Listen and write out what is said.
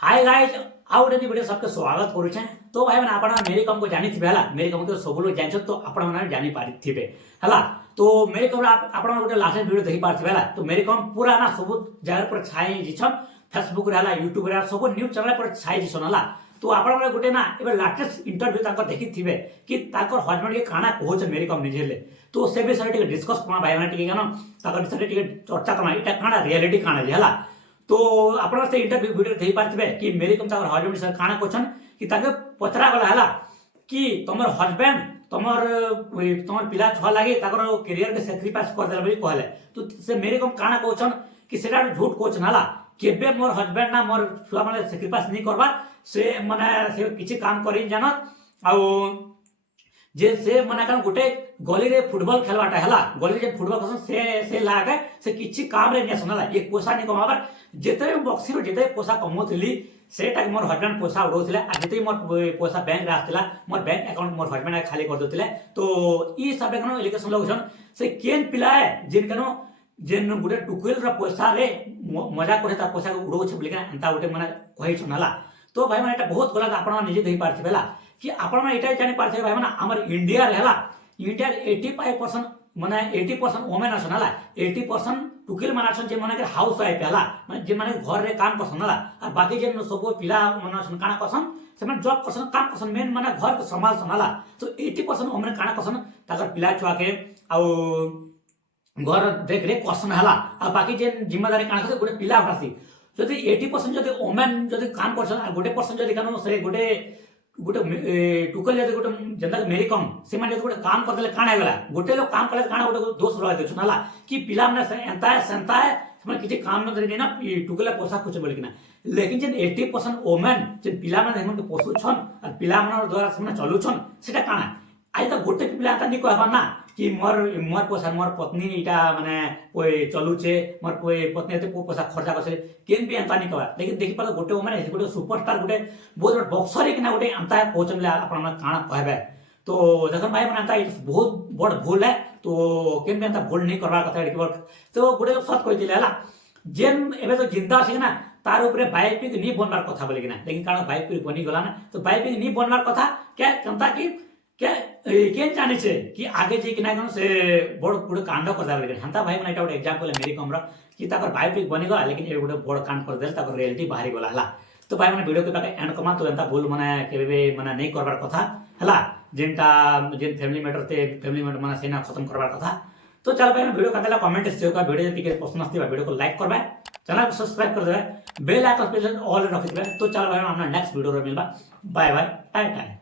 Hi guys आउ गोटे video सबके स्वागत करुचे। तो भाई मैंने आप मेरी कम को जानी थे मेरी कम तो सब लोग जान तो आपने जानी पारे है। तो मेरी कम आप गोटे लास्ट वीडियो देखी पारे है। तो मेरी कम पूरा ना सब जगह पर छाई जीछन फेसबुक रे यूट्यूब रे सब न्यूज चैनल पर छाई जीछन है। तो आप गोटे ना ए लाटेस्ट इंटरव्यू देखी थे कि हजबैंड के काना कहूचे मेरी कम निजे। तो से विषय डिस्कस करना भाई मैंने विषय चर्चा करना यहाँ काना रियलिटी काना है। तो आप इंटरव्यू वीडियो देख पारे कि मेरी कम हजबैंड सर काना क्वेश्चन कि पचरा गला है कि तुम हजबैंड तुम पिला छुआ लगे कैरियर के साक्रिफाइस करदे कहले। तो से मेरी कम काना क्वेश्चन कि सेटा झूठ क्वेश्चन है केबे मोर हजबैंड ना मोर छुआ माने साक्रिफाइस नहीं करबा से माने से किछि काम करिन जानत आउ जे से माने कान गोटे गली रे फुटबॉल खेलवाटा हैला गली रे फुटबॉल कसन से लागे से किछि काम रे ने सुनला एक पैसा नहीं कमाबर जेते बक्सी रो जेते पैसा कमोथली सेटा मोर हजबैंड पैसा उड़ौथिले आ जेते मोर पैसा बैंक रे आस्तिला मोर बैंक अकाउंट मोर हजबैंड खाली कर दोथिले। तो ई सब कनो एलिगेशन लगछन से केन पिलाए जिन कनो जेन गुटे टुकुल रो पैसा रे मजा करे ता पैसा उड़ौ छ बोलिका अंता गुटे माने कहि छनला। तो भाई माने एटा बहुत गलत आपण निजे देई पारछे बेला कि आपण एटा जानि पारछे भाई माने हमर इंडिया रे हला इंडिया 85% माने 80% वुमेन असन हला 80% टुकिल माने असन जे माने हाउस वाइफ हला माने जे माने घर रे काम करसन हला आ बाकी जे सब पिला माने असन काना करसन से माने जॉब करसन काम करसन मेन माने घर के संभाल सन हला। तो 80% वुमेन काना करसन ताकर पिला छुआ के आ घर देख रेख करसन हला आ बाकी जे जिम्मेदारी काना करे गोटे पिला उठासी जदि 80% जदि वुमेन जदि काम करसन आ गोटे परसेंट जदि कानो से गोटे गोटे टुकल जदि गोटे जेंदा मेरी कम से माने गोटे काम करदेले काना गला गोटे लोग काम करले काना गोटे दोष रह देछन हला कि पिला माने एंता है सेंता है माने किछि काम न देनी ना टुकले पैसा कुछ बोल किना। लेकिन जेन 80% वुमेन जेन पिला माने हमन के पोसु छन आ पिला माने द्वारा से चलु छन सेटा काना आई तो गोटे पिला एंता नि कहबा ना कि मोर मोर पैसा मोर पत्नी इटा माने कोई चलुचे मोर कोई पत्नी एते पैसा खर्चा करसे केन भी एंता नि कहबा। लेकिन देखि पालो गोटे माने गोटे सुपरस्टार गोटे बहुत बड़ बॉक्सर कि ना गोटे एंता पहुंचले आपण काना कहबे। तो देखन भाई माने एंता बहुत बड़ भूल है। तो केन भी एंता भूल नहीं करबा कथा। तो गोटे लोग सत कहि दिले हला जेन एबे तो जिंदा छै ना तार ऊपर बायोपिक नहीं बनबार कथा बोले कि ना। लेकिन कारण बायोपिक बनी गला ना तो बायोपिक नहीं बनबार कथा क्या कंता कि क्या केन जाने छे कि आगे जे कि ना से बड़ बड़ कांड कर दे बोले हंता भाई माने एटा गोटे एग्जांपल है मेरी कमरा कि ताकर बायोपिक बनी गला लेकिन ए गोटे बड़ कांड कर देल ताकर रियलिटी बाहरी गला हला। तो भाई माने वीडियो के पाके एंड कमा तो एंता भूल माने केबे माने नहीं करबार कथा हला जेनटा जेन फैमिली मैटर माने सेना खत्म करबार कथा। तो चल भाई वीडियो काटेला कमेंट से का वीडियो टिके पसंद आस्थिबा वीडियो को लाइक करबा चैनल को सब्सक्राइब कर देबे बेल आइकन प्रेस ऑल रख देबे। तो चल भाई हमरा नेक्स्ट वीडियो रे मिलबा बाय बाय टाटा।